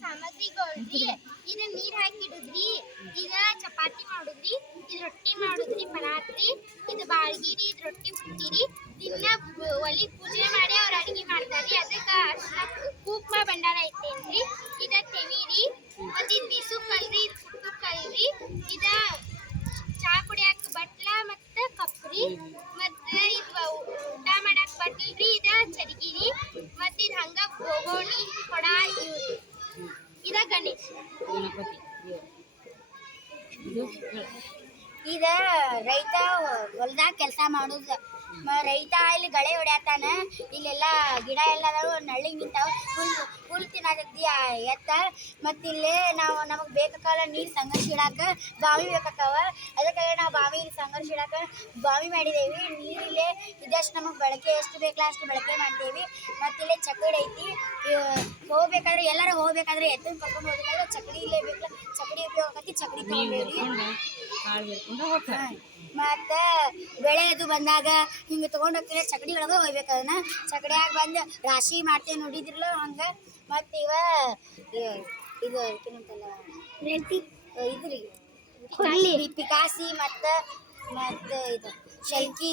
ಸಾಮಗ್ರಿಗಳ್ರಿ ಇದ ನೀರ್ ಹಾಕಿ ಇಡುದ್ರಿ ಇದ ಚಪಾತಿ ಮಾಡುದ್ರಿ ಇದ ರೊಟ್ಟಿ ಮಾಡುದ್ರಿ ಪರಾತ್ರಿ ಇದ ಬಾಳ್ಗಿರಿ ಇದ ರೊಟ್ಟಿ ಹುಟ್ಟಿರಿ ದಿನ ಒಲಿ ಪೂಜೆ ಮಾಡಿ ಅವ್ರ ಅಡಿಗೆ ಮಾಡ್ತಾರ್ರಿ ಅದಕ್ಕ ಕೂಪ್ಮ ಬಂಡಾರ ಐತೇನ್ರಿ ಇದ ತೆಮಿರಿ ಮತ್ತ ಇದ ಬೀಸು ಕಲ್ರಿ ಇದ ಕುಟ್ಟು ಕಲ್ರಿ ಇದ ಚಾ ಕುಡಿಯಾಕ ಬಟ್ಲ ಮತ್ತ ಕಪ್ರಿ ಮತ್ತ ಇದ ಊಟ ಮಾಡಾಕ ಬಟ್ಲ್ರಿ ಇದ ಚರಗಿರಿ ಮತ್ತ ಇದ ಹಂಗ ಗೋಗೋಣಿ ಕೊಡ ಇದ ಗಣೇಶ ಗಣಪತಿ ಇದ ರೈತ ಹೊಲ್ದಾಗ ಕೆಲಸ ಮಾಡುದು ರೈತ ಇಲ್ಲಿ ಗಳೆ ಹೊಡ್ಯಾತಾನ ಇಲ್ಲೆಲ್ಲ ಗಿಡ ಎಲ್ಲ ಅದಾವು ನಳ್ಳಿಗೆ ನಿಂತಾವ ಹುಲ್ ತಿನ್ನಾಕತ್ತಿ ಎತ್ತ ಮತ್ತು ಇಲ್ಲೇ ನಾವು ನಮಗೆ ಬೇಕಾಗಲ್ಲ ನೀರು ಸಂಘರ್ಷ ಇಡಾಕ ಬಾವಿ ಬೇಕಾಕವ ಅದಕ್ಕಾಗಿ ನಾವು ಬಾವಿ ಸಂಘರ್ಷ ಇಡಾಕ ಬಾವಿ ಮಾಡಿದೇವಿ ನೀರಿಲ್ಲೇ ಇದಷ್ಟು ನಮಗೆ ಬಳಕೆ ಎಷ್ಟು ಬೇಕಲ್ಲ ಅಷ್ಟು ಬಳಕೆ ಮಾಡ್ತೇವಿ ಮತ್ತು ಇಲ್ಲೇ ಚಕಡಿ ಐತಿ ಹೋಗ್ಬೇಕಾದ್ರೆ ಎಲ್ಲರೂ ಹೋಗ್ಬೇಕಾದ್ರೆ ಎತ್ತನ್ನು ಕರ್ಕೊಂಡು ಹೋಗ್ಬೇಕಾದ್ರೆ ಚಕಡಿ ಇಲ್ಲೇ ಬೇಕಲ್ಲ ಚಕಡಿ ಉಪಯೋಗ ಆಕತಿ ಚಕಡಿ ತೊಗೊಂಡೇವ್ರಿ ಮತ್ತು ಬೆಳೆ ಅದು ಬಂದಾಗ ಹಿಂಗೆ ತೊಗೊಂಡು ಹೋಗ್ತೀವಿ ಚಕಡಿ ಒಳಗೆ ಹೋಗ್ಬೇಕು ಅದನ್ನ ಚಕಡಿಯಾಗ ಬಂದು ರಾಶಿ ಮಾಡ್ತೇವೆ ನೋಡಿದ್ರಲ್ಲ ಹಂಗೆ ಮತ್ತು ಇದು ಏನಂತಲ್ಲ ಇದು ರೀ ಪಿಕಾಸಿ ಮತ್ತು ಇದು ಶಲ್ಕಿ